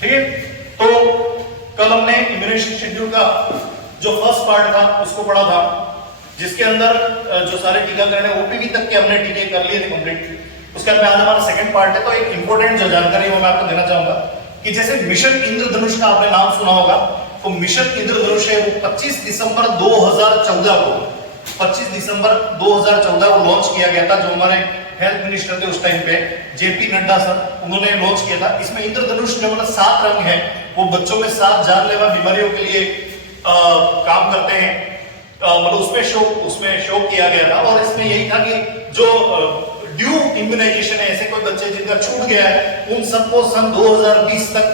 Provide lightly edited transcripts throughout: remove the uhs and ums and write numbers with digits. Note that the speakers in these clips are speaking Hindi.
ठीक है। तो कल हमने इम्यूनेशन शेड्यूल का जो फर्स्ट पार्ट था उसको पढ़ा था, जिसके अंदर जो सारे टीकाकरण है ओपीवी तक के हमने टीके कर लिए थे कंप्लीट। उसके बाद आज हमारा सेकंड पार्ट है। तो एक इंपॉर्टेंट जो जानकारी वो मैं आपको देना चाहूंगा कि जैसे मिशन इंद्रधनुष का आपने नाम सुना होगा, तो मिशन इंद्रधनुष है वो 25 दिसंबर 2014 को 25 दिसंबर 2014 को लॉन्च किया गया था। जो हमारे हेल्थ मिनिस्टर थे उस टाइम पे जेपी नड्डा सर, उन्होंने लॉन्च किया था। इसमें इंद्रधनुष जो मतलब 7 रंग है वो बच्चों में 7 जानलेवा बीमारियों के लिए काम करते हैं, मतलब उसमें शो किया गया था। और इसमें यही था कि जो ड्यू इम्यूनाइजेशन है, ऐसे कोई बच्चे जिनका छूट गया है उन सबको सन 2020 तक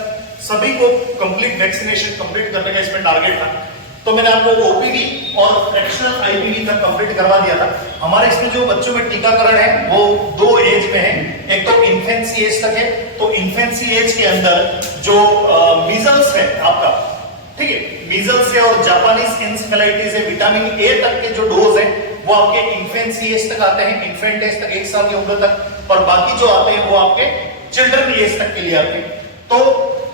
सभी को कंप्लीट वैक्सीनेशन कंप्लीट करने का इसमें टारगेट था। तो मैंने आपको ओपीवी और फ्रैक्शनल आईपीवी तक कंप्लीट करवा दिया था। हमारे इसमें जो बच्चों में टीकाकरण है वो 2 एज में है। एक तो इन्फेंसी एज तक है, तो इन्फेंसी एज के अंदर जो मीजल्स है आपका, ठीक है, मीजल्स है और जापानीज एन्सेफेलाइटिस है, विटामिन ए तक के जो डोज है वो आपके इन्फेंसी एज तक आते हैं, इन्फेंट एज तक 1 साल की उम्र तक, और बाकी जो आते हैं वो आपके चिल्ड्रन एज तक के लिए आते हैं। तो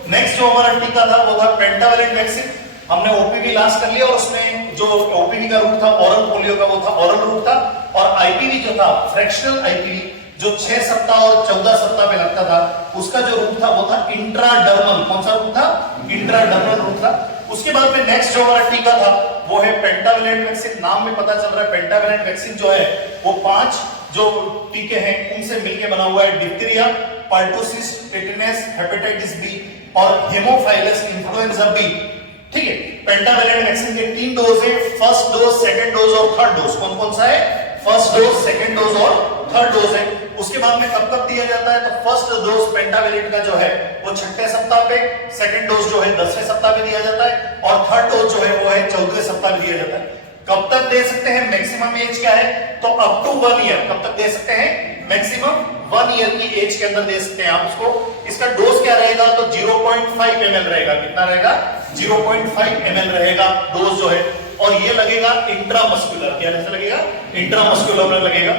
नेक्स्ट जो हमारा टीका था वो था पेंटावैलेंट वैक्सीन। हमने ओपीवी लास्ट कर लिया और उसमें जो ओपीवी का रूट था ओरल पोलियो का, वो था ओरल रूट था। और आईपीवी जो था फ्रैक्शनल आईपीवी जो 6 सप्ताह और 14 सप्ताह पे लगता था, उसका जो रूट था वो था इंट्राडर्मल। कौन सा रूट था? इंट्राडर्मल रूट था। उसके बाद में नेक्स्ट जो हमारा टीका था वो है पेंटावैलेंट वैक्सीन। नाम में पता चल रहा है पेंटावैलेंट वैक्सीन जो है वो 5 जो टीके हैं उनसे मिलकर बना हुआ है। Diphtheria, pertussis, tetanus, hepatitis B और हेमोफाइलस इन्फ्लुएंजा बी। ठीक है। पेंटावैलेंट वैक्सीन के 3 डोज है, फर्स्ट डोज, सेकंड डोज और थर्ड डोज। कौन कौन सा है? फर्स्ट डोज, सेकंड डोज और थर्ड डोज है। उसके बाद में कब दिया जाता है? तो फर्स्ट डोज पेंटावैलेंट का जो है वो 6वें सप्ताह पे, सेकंड डोज जो है 10वें सप्ताह पे दिया जाता है और थर्ड डोज जो है वो है 14वें सप्ताह में दिया जाता है। कब तक दे सकते हैं? मैक्सिमम एज क्या है? तो अप टू 1 ईयर। कब तक दे सकते हैं? मैक्सिमम 1 ईयर की एज के अंदर दे सकते हैं आप उसको। इसका डोज क्या रहेगा? तो 0.5 ml रहेगा। कितना रहेगा? 0.5 ml रहेगा डोज जो है, और ये लगेगा इंट्रामस्कुलर। क्या जैसे लगेगा? इंट्रामस्कुलर में लगेगा।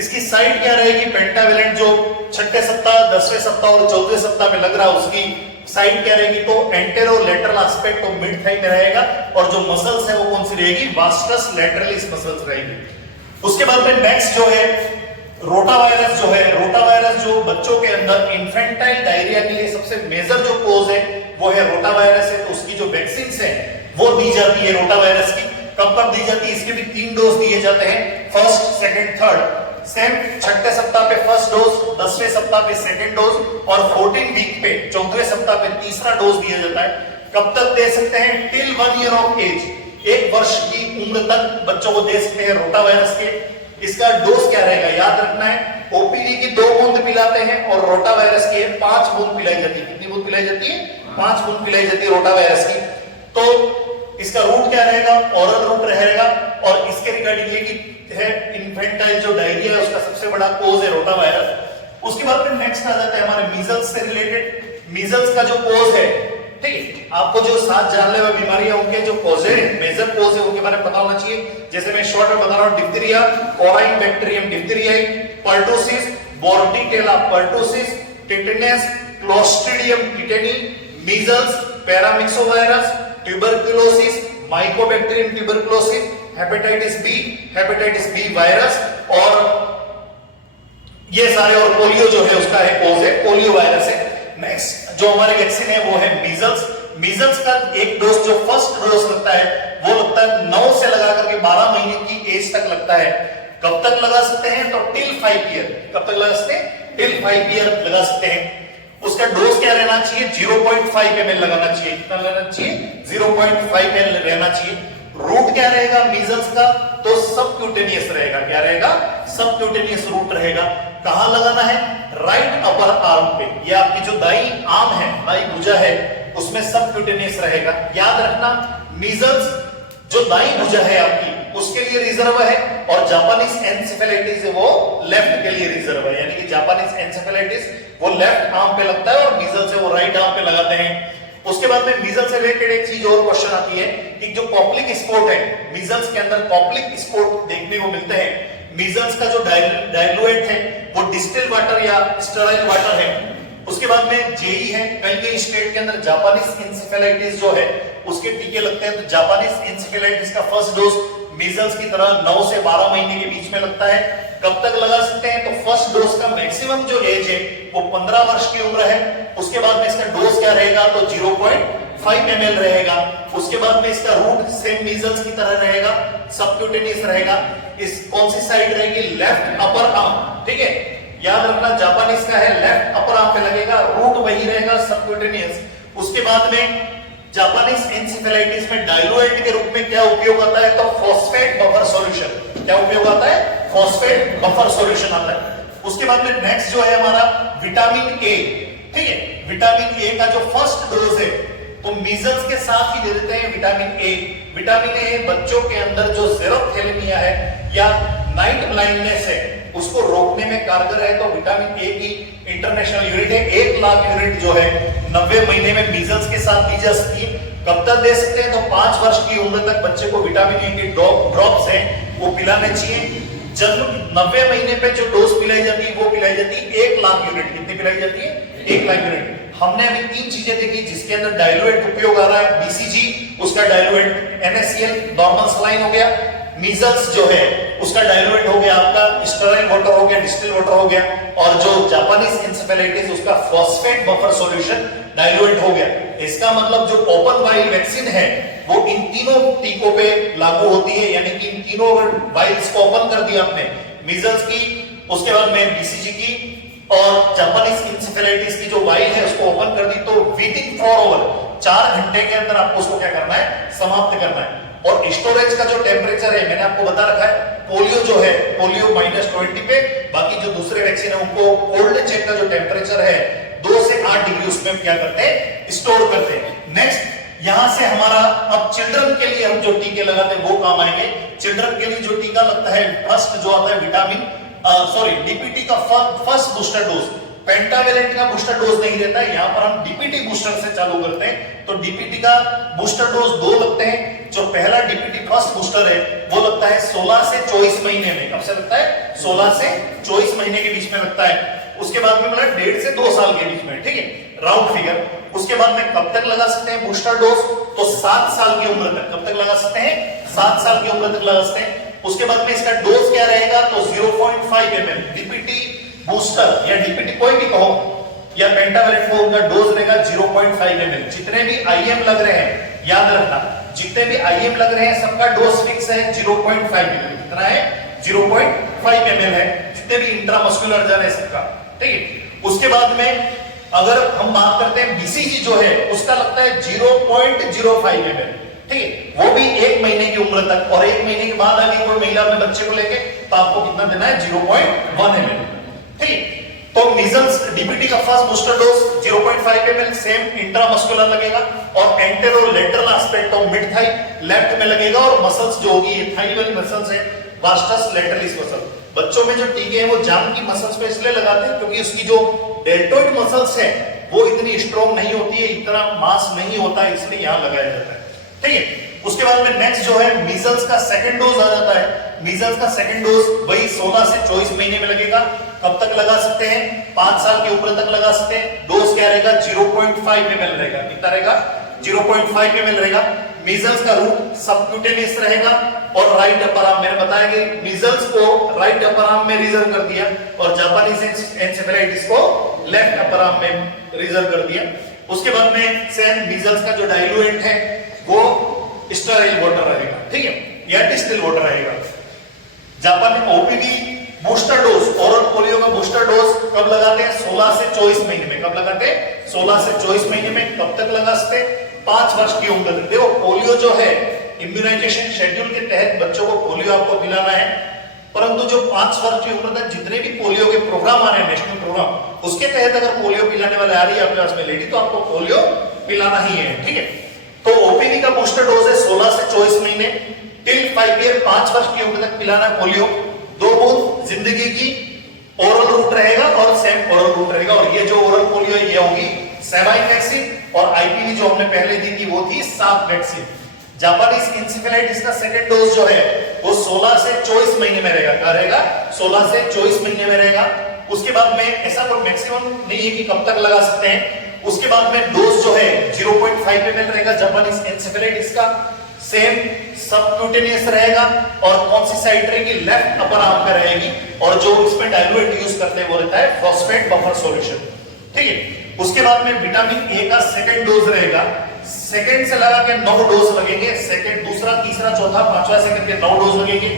इसकी साइड क्या रहेगी? पेंटावैलेंट जो 6वें सप्ताह, 10वें सप्ताह और 14वें सप्ताह में लग रहा है उसकी साइड क्या रहेगी? तो एंटेरो लेटरल एस्पेक्ट और मिड थाई में रहेगा। और जो मसल्स है वो कौन सी रहेगी? वास्टस लैटरलिस मसल्स रहेगी। उसके बाद में नेक्स्ट जो है रोटावायरस जो है, रोटावायरस जो बच्चों के अंदर इन्फेंटाइल डायरिया के लिए सबसे मेजर जो कोज है वो है रोटावायरस है। तो उसकी जो वैक्सीन है वो दी जाती है रोटावायरस की। कब दी जाती है? इसके भी 3 डोज दिए जाते हैं, फर्स्ट, सेकंड, थर्ड। सेम 6वें सप्ताह पे फर्स्ट डोज, 10वें सप्ताह पे सेकंड डोज और 14 वीक पे 14वें सप्ताह पे तीसरा डोज दिया जाता है। कब तक दे सकते हैं? Till 1 year of as. 1 वर्ष की उम्र तक बच्चों को दे सकते हैं रोटावायरस के। इसका डोज क्या रहेगा? याद रखना है, ओपीवी की 2 बूंद पिलाते हैं और रोटावायरस की 5 बूंद पिलाई जाती है। कितनी बूंद पिलाई जाती है? 5 बूंद पिलाई जाती है रोटावायरस की। तो इसका रूट क्या रहेगा? ओरल रूट रहेगा। और इसके रिगार्डिंग ये कि है इन्फेंटाइल जो डायरिया है उसका सबसे बड़ा कोज है रोटावायरस। उसके बाद फिर नेक्स्ट आ जाता है हमारे मीजल्स से रिलेटेड। मीजल्स का जो कोज है, ठीक है, आपको जो 7 जानलेवा बीमारियां उनके जो कोज है, मेजर कोज है, उनके बारे में पता होना चाहिए। जैसे मैं शॉर्ट में बता रहा हूं, diphtheria, corynebacterium diphtheriae, pertussis, bordetella pertussis, tetanus, clostridium tetani, measles, paramyxovirus, tuberculosis, mycobacterium tuberculosis, hepatitis B virus और ये सारे, और पोलियो जो है उसका है कोज है, पोलियो वायरस है। नेक्स्ट जो हमारी वैक्सीन है वो है मीजल्स। मीजल्स का एक डोज जो फर्स्ट डोज लगता है वो लगता है 9 से लगा करके 12 महीने की एज तक लगता है। कब तक लगा सकते हैं? तो टिल 5 ईयर। कब तक लगा सकते हैं? टिल 5 ईयर लगा सकते हैं। उसका डोज क्या रहना चाहिए? 0.5 ml लगाना चाहिए। कितना लेना चाहिए? 0.5 ml रहना चाहिए। रूट क्या रहेगा मीजल्स का? तो सबक्यूटेनियस रहेगा। क्या रहेगा? सबक्यूटेनियस रूट रहेगा। कहां लगाना है? राइट अपर आर्म पे। ये आपकी जो दाई आर्म है, दाई भुजा है, उसमें सबक्यूटेनियस रहेगा। याद रखना, मीजल्स जो दाई भुजा है आपकी उसके लिए रिजर्व है और जापानीज एन्सेफेलाइटिस है वो लेफ्ट के लिए रिजर्व है। यानी कि जापानीज एन्सेफेलाइटिस वो लेफ्ट आर्म पे लगता है और मीजल्स है वो राइट आर्म पे लगाते हैं। उसके बाद में मीजल्स से रिलेटेड एक चीज और क्वेश्चन आती है कि जो कॉप्लिक स्पॉट है, मीजल्स के अंदर कॉप्लिक स्पॉट देखने को मिलते हैं। मीजल्स का जो डाइल्यूएंट है वो डिस्टिल वाटर या स्टेराइल वाटर है, उसके बाद में जेई है, कई कई स्टेट के अंदर जापानीज इंसेफेलाइटिस जो है उसके टीके लगते हैं। तो जापानीज इंसेफेलाइटिस का फर्स्ट डोज मीजल्स की तरह 9 से 12 महीने के बीच में लगता है। कब तक लगा सकते हैं? तो फर्स्ट डोज का मैक्सिमम जो एज है वो 15 वर्ष की उम्र है। उसके बाद में इसका डोज क्या रहेगा? तो 0.5 ml रहेगा। उसके बाद में इसका रूट सेम मीजल्स की तरह रहेगा, सबक्यूटेनियस रहेगा। इस कौन सी साइड रहेगी? लेफ्ट अपर आर्म, ठीक है, याद रखना जापानीज का है, लेफ्ट अपर आर्म पे लगेगा, रूट वही रहेगा, सबक्यूटेनियस। उसके बाद में जापानीज इंसेफेलाइटिस में डाइलुएंट के रूप में क्या उपयोग आता है? तो फॉस्फेट बफर सॉल्यूशन। क्या उपयोग आता है? फॉस्फेट बफर सॉल्यूशन आता है। उसके बाद में नेक्स्ट जो है हमारा विटामिन ए, ठीक है, विटामिन ए का जो फर्स्ट डोज है तो मीजल्स के साथ ही दे देते हैं विटामिन ए। विटामिन ए बच्चों के अंदर जो जेरोथैलेमिया है या नाइट ब्लाइंडनेस है उसको रोकने में कारगर है। तो विटामिन ए की इंटरनेशनल यूनिट है 1 लाख यूनिट जो है 90 महीने में मीजल्स के साथ दी जा सकती है। कब तक दे सकते हैं? तो 5 वर्ष की उम्र तक बच्चे को विटामिन ए के ड्रॉप्स हैं वो पिलाने चाहिए। जन्म 90 महीने पे जो डोज पिलाई जाती है वो पिलाई जाती है 1 लाख यूनिट। कितनी पिलाई जाती है? 1 लाख यूनिट। हमने अभी 3 चीजें देखी जिसके अंदर डाइलुएंट उपयोग आ रहा है। बीसीजी उसका डाइलुएंट NaCl नॉर्मल सलाइन हो गया, मीजल्स जो है उसका डाइलुएंट हो गया आपका स्टेराइल वाटर हो गया, डिस्टिल वाटर हो गया, और जो जापानीज इंसेफेलाइटिस उसका फॉस्फेट बफर सॉल्यूशन डाइलुएंट हो गया। इसका मतलब जो ओपन वाइल वैक्सीन है वो इन तीनों टीकों पे लागू होती है, यानी कि इन तीनों वाइल्स को ओपन कर दिया आपने, मीजल्स की, उसके बाद में बीसीजी की और जापानीज इंसेफेलाइटिस की जो वाइल है उसको ओपन कर दी, तो विदिन 4 आवर 4 घंटे के अंदर आपको उसको क्या करना है? समाप्त करना है। और स्टोरेज का जो टेम्परेचर है मैंने आपको बता रखा है। पोलियो जो है पोलियो -20 पे, बाकी जो दूसरे वैक्सीन है उनको कोल्ड चेन का जो टेम्परेचर है 2 से 8 डिग्री उसमें क्या करते हैं? स्टोर करते हैं। नेक्स्ट यहां से हमारा अब चिल्ड्रन के लिए हम जो टीके लगाते हैं वो काम आएंगे। चिल्ड्रन के लिए जो टीका लगता है फर्स्ट जो आता है विटामिन डीपीटी का फर्स्ट बूस्टर डोज, पेंटावेलेंट का बूस्टर डोज नहीं देता है, यहां पर हम डीपीटी बूस्टर से चालू करते हैं। तो डीपीटी का बूस्टर डोज 2 लगते हैं। जो पहला डीपीटी फर्स्ट बूस्टर है वो लगता है 16 से 24 महीने में। कब से लगता है? 16 से 24 महीने के बीच में लगता है। उसके बाद में मतलब 1.5 से 2 साल के बीच में, ठीक है, राउंड फिगर। उसके बाद में कब तक लगा सकते हैं बूस्टर डोज? तो 7 साल की उम्र तक। कब तक लगा सकते हैं? 7 साल की उम्र तक लगा सकते हैं। उसके बाद में इसका डोज क्या रहेगा? तो 0.5 ml डीपीटी बूस्टर या डीपीटी कोई भी कहो या पेंटावेलेंट को उनका डोज रहेगा 0.5 ml। जितने भी आईएम लग रहे हैं याद रखना, जितने भी आईएम लग रहे हैं सबका डोज फिक्स है 0.5 ml। कितना है? 0.5 ml है। जितने भी इंट्रामस्कुलर जा रहे हैं सबका, ठीक है। उसके बाद में अगर हम बात करते हैं बीसीजी जो है उसका लगता है 0.05 ml, ठीक है, वो भी 1 महीने की उम्र तक। और 1 महीने के बाद अगर कोई महिला अपने बच्चे को लेके तो आपको कितना देना है? 0.1 ml, ठीक है। तो मीजल्स डीपीटी का first booster dose 0.5 ml same intramuscular लगेगा और anterolateral aspect of mid thigh left में लगेगा। और मसल्स जो होगी ये थाई वाली मसल्स है, वास्टस लैटरलिस मसल। बच्चों में जो टीके हैं वो जाम की मसल्स पे इसलिए लगाते हैं क्योंकि उसकी जो डेल्टोइड मसल्स है वो इतनी स्ट्रॉन्ग नहीं होती है, इतना मास नहीं होता है, इसलिए यहां लगाया जाता है, ठीक है। उसके बाद में नेक्स्ट जो है मीजल्स का सेकंड डोज आ जाता है। मीजल्स का सेकंड डोज वही 16 से 24 महीने में लगेगा। कब तक लगा सकते हैं? 5 साल की उम्र तक लगा सकते हैं। डोज क्या रहेगा? 0.5 ml रहेगा। कितना रहेगा? 0.5 ml रहेगा। मीजल्स का रूट सबक्यूटेनियस रहेगा और राइट अपर आर्म, मैंने बताया कि मीजल्स को राइट अपर आर्म में रिजर्व कर दिया और जापानीज एंसेफेलाइटिस को लेफ्ट अपर आर्म में रिजर्व कर दिया। उसके बाद में सेम मीजल्स का जो डाइल्यूएंट है वो स्टेराइल वाटर रहेगा, ठीक है, या डिस्टिल वाटर रहेगा। जापान में OPV booster dose, oral polio का बूस्टर डोज कब लगाते हैं? 16 से 24 महीने में। कब लगाते हैं? 16 से 24 महीने में। कब तक लगा सकते? 5 वर्ष की उम्र तक। देखो पोलियो जो है इम्यूनाइजेशन शेड्यूल के तहत बच्चों को पोलियो आपको पिलाना है, परंतु जो 5 वर्ष की उम्र तक जितने भी पोलियो के प्रोग्राम आ रहे हैं, नेशनल प्रोग्राम, उसके तहत अगर पोलियो पिलाने वाले आ रही है आपके पास में लेडी, तो आपको पोलियो पिलाना ही है, ठीक है। तो ओपीवी का बूस्टर डोज है 16 से 24 महीने टिल 5 ईयर, 5 वर्ष की उम्र तक पिलाना पोलियो। 2 बूंद जिंदगी की ओरल रूट रहेगा और सेम ओरल रूट रहेगा। और ये जो ओरल पोलियो है ये होगी सेवाइन वैक्सीन और आईपीवी जो हमने पहले दी थी वो थी साफ वैक्सीन। जापानीज इंसेफेलाइटिस का सेकंड डोज जो है वो 16 से 24 महीने में रहेगा। क्या रहेगा? 16 से 24 महीने में रहेगा। उसके बाद में ऐसा कोई मैक्सिमम नहीं है कि कब तक लगा सकते हैं। उसके बाद में डोज जो है 0.5 ml रहेगा जापानीज एन्सेफेलाइटिस का, सेम सबक्यूटेनियस रहेगा, और कौन सी साइड रहेगी, लेफ्ट अपर आर्म पे रहेगी, और जो इसमें डाइल्यूएंट यूज करते हैं वो रहता है फॉस्फेट बफर सॉल्यूशन, ठीक है। उसके बाद में विटामिन ए का सेकंड डोज रहेगा, सेकंड से लगा के 9 डोज लगेंगे, सेकंड, दूसरा, तीसरा, चौथा, पांचवा सेकंड के 9 डोज लगेंगे।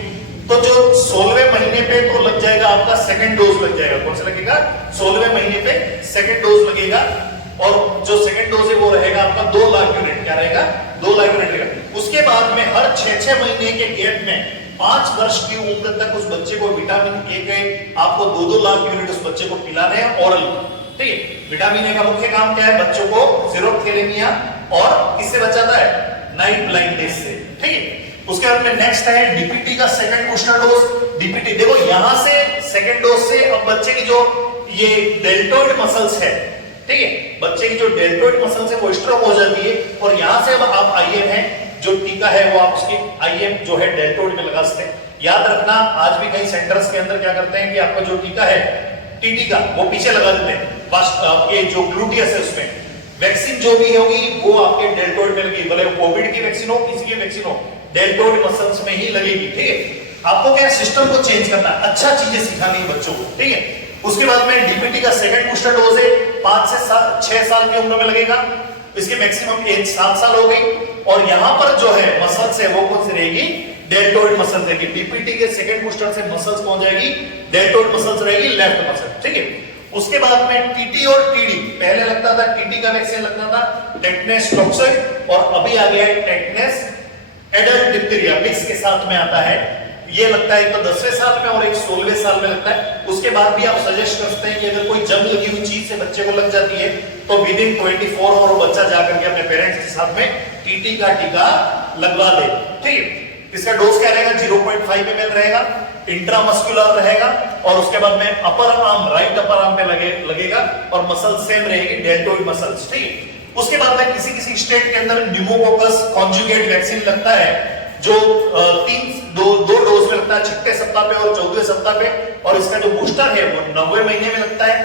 तो जो 16वें महीने पे तो लग जाएगा आपका सेकंड डोज लग जाएगा, कौन सा लगेगा, 16वें महीने पे सेकंड डोज लगेगा, और जो सेकंड डोज है वो रहेगा आपका 2 लाख यूनिट, क्या रहेगा, 2 लाख यूनिट रहेगा। उसके बाद में हर 6-6 महीने के गैप में 5 वर्ष की उम्र तक उस बच्चे को विटामिन ए के आपको 2-2 लाख यूनिट उस बच्चे को पिलाने हैं ओरल, ठीक है। विटामिन ए का मुख्य काम क्या है, बच्चों को ज़ीरोथैलेमिया और किससे बचाता है, नाइट ब्लाइंडनेस से, ठीक है। उसके बाद में नेक्स्ट है डीपीटी का सेकंड बूस्टर डोज। डीपीटी देखो यहां से सेकंड डोज से अब बच्चे की जो ये डेल्टोइड मसल्स है, ठीक है, बच्चे की जो डेल्टोइड मसल्स है वो स्ट्रॉन्ग हो जाती है, और यहां से अब आप आईएम है जो टीका है वो आप उसकी आईएम जो है डेल्टोइड में लगा सकते हैं। याद रखना आज भी कई सेंटर्स के अंदर क्या करते हैं कि आपका जो टीका है टीटी का वो पीछे लगा देते हैं, आपके जो ग्लूटियस है उसमें वैक्सीन जो भी होगी वो आपके डेल्टोइड में लगेगी, भले कोविड की वैक्सीन हो, किसी की वैक्सीन हो, डेल्टोइड मसल्स में ही लगेगी, ठीक है। आपको क्या सिस्टम को चेंज करना, अच्छा चीजें सिखानी है बच्चों को, ठीक है। उसके बाद में डीपीटी का सेकंड बूस्टर डोज है 5 से 6 साल की उम्र में लगेगा, इसकी मैक्सिमम एज 7 साल हो गई, और यहां पर जो है मसल्स है वो कौन सी रहेगी, डेल्टोइड मसल रहेगी। डीपीटी के सेकंड बूस्टर से मसल्स पहुंच जाएगी, डेल्टोइड मसल्स रहेगी लेफ्ट मसल, ठीक है। उसके बाद में टीटी और टीडी, पहले लगता था टीटी का वैक्सीन लगता था टेटनस टॉक्साइड, और अभी आ गया है टेटनस एडल्ट डिप्थीरिया, मिक्स के साथ में आता है, ये लगता है एक तो 10वें साल में और एक 16वें साल में लगता है। उसके बाद भी आप सजेस्ट कर सकते हैं कि अगर कोई जंग लगी हुई चीज से बच्चे को लग जाती है तो विद इन 24 आवर वो बच्चा जाकर के अपने पेरेंट्स के साथ में टीटी का टीका लगवा ले, ठीक है। इसका डोज क्या रहेगा, 0.5 ml रहेगा, इंट्रामस्कुलर रहेगा, और उसके बाद में upper arm, right upper arm पे लगेगा, और मसल सेम रहेगी, डेल्टोइड मसल्स, ठीक है। उसके बाद में किसी किसी स्टेट के अंदर न्यूमोकोकस कॉन्जुगेट वैक्सीन लगता है, जो 2 डोज में लगता है, 6वें सप्ताह पे और 14वें सप्ताह पे, और इसका जो बूस्टर है वो 9वें महीने में लगता है।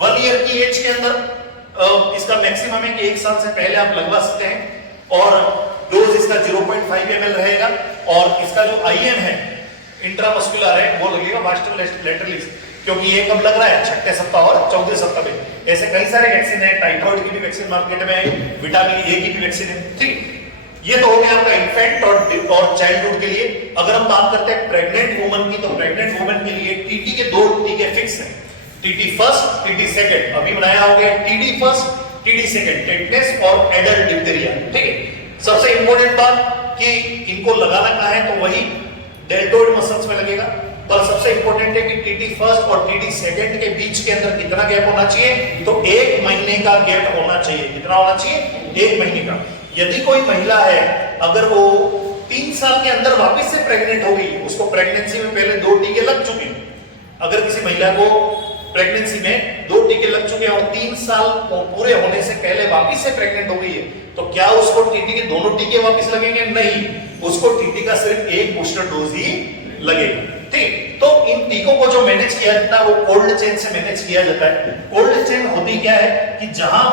1 ईयर की एज के अंदर इसका मैक्सिमम है कि 1 साल से पहले आप लगवा सकते हैं, और डोज इसका 0.5 ml रहेगा, और इसका जो आईएम है इंट्रामस्कुलर है वो लगेगा वास्कुलर, क्योंकि ये कब लग रहा है, 6वें सप्ताह और 14वें सप्ताह में। ऐसे कई सारे वैक्सीन है, टाइफाइड की भी वैक्सीन मार्केट में है, विटामिन ए की भी वैक्सीन है, ठीक। ये तो हो गया आपका इन्फेंट और चाइल्डहुड के लिए। अगर हम बात करते हैं प्रेग्नेंट वुमन की, तो प्रेग्नेंट वुमन के लिए टीटी के 2 टीके फिक्स हैं, टीटी फर्स्ट, टीटी सेकंड। अभी बनाया हो गया TD first, TD second, tetanus और एडल्ट डिप्थीरिया, ठीक है। सबसे इंपॉर्टेंट बात कि इनको लगाना कहां है, तो वही डेल्टोइड मसल्स में लगेगा, पर सबसे इंपॉर्टेंट है कि टीटी फर्स्ट और टीटी सेकंड के बीच के अंदर कितना गैप होना चाहिए, तो 1 महीने का गैप होना चाहिए। कितना होना चाहिए, 1 महीने का। यदि कोई महिला है अगर वो 3 साल के अंदर वापस से प्रेग्नेंट हो गई, उसको प्रेगनेंसी में पहले 2 टीके लग चुके हैं, अगर किसी महिला को प्रेगनेंसी में 2 टीके लग चुके हैं और 3 साल पूरे होने से पहले वापस से प्रेग्नेंट हो गई है, तो क्या उसको टीटी के दोनों टीके वापस लगेंगे, नहीं, उसको टीटी का सिर्फ एक बूस्टर डोज ही लगेगा, ठीक। तो इन टीकों को जो मैनेज किया जाता है वो कोल्ड चेन से मैनेज किया जाता है। कोल्ड चेन होती क्या है कि जहां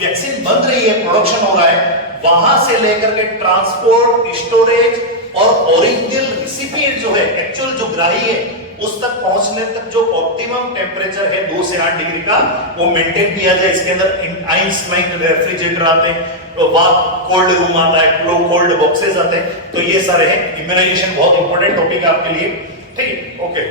वैक्सीन बन रही है, प्रोडक्शन हो रहा है, वहां से लेकर के ट्रांसपोर्ट, स्टोरेज और ओरिजिनल रिसिपिएंट जो है, एक्चुअल जो ग्राही है, उस तक पहुंचने तक जो ऑप्टिमम टेम्परेचर है 2 से 8 डिग्री का, वो मेंटेन किया जाए। इसके अंदर आइस लाइन रेफ्रिजरेटर आते हैं, तो कोल्ड रूम आता है, कोल्ड बॉक्सेस आते हैं, तो ये सारे हैं। इम्यूनाइजेशन बहुत इंपॉर्टेंट टॉपिक है आपके लिए, ठीक है, ओके।